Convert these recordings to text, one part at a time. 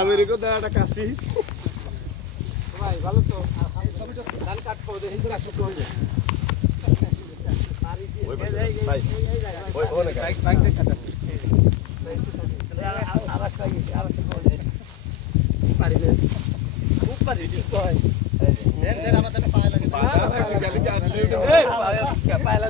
America দেয় একটা কাশি ভাই ভালো তো ধান কাটবো তো রাখতে হবে পায়লা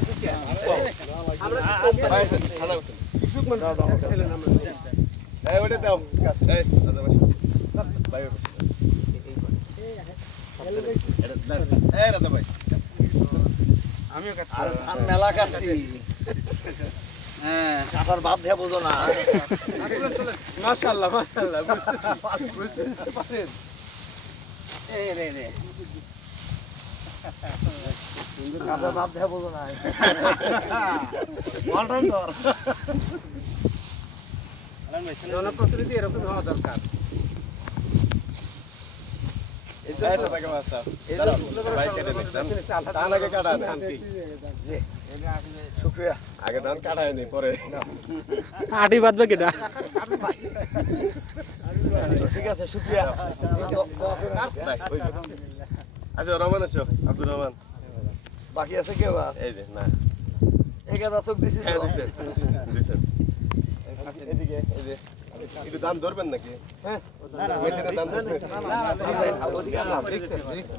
মেলা কাটছি হ্যাঁ। বাদ দিয়ে বোঝো না। মাশাআল্লাহ মাশাআল্লাহ বুঝতে পারেন এই রে রে কাটার বাদ দিয়ে বোঝো না। অলরাউন্ডার জনপ্রতিনিধি এরকম হওয়া দরকার। এই, সাদা কেমন আছে? দাঁড়াও, ভাই কেটে। আটি ঠিক আছে শুক্রিয়া যে। আসো, রহমান আসো, আব্দুর রহমান। বাকি আছে কেউ আর এই যে, না। এই গাদা তোক দিছি হ্যাঁ, তো। দিছেন, দিছেন। এদিকে, এই যে। একটু দাম ধরবেন নাকি মেশিনে দাম ধরবেন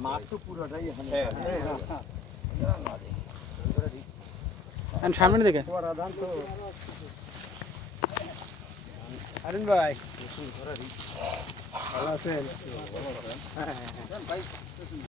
মাঠ তো পুরোটাই এখানে হ্যাঁ সামনে দিকে আরিন ভাই ভালো আছেন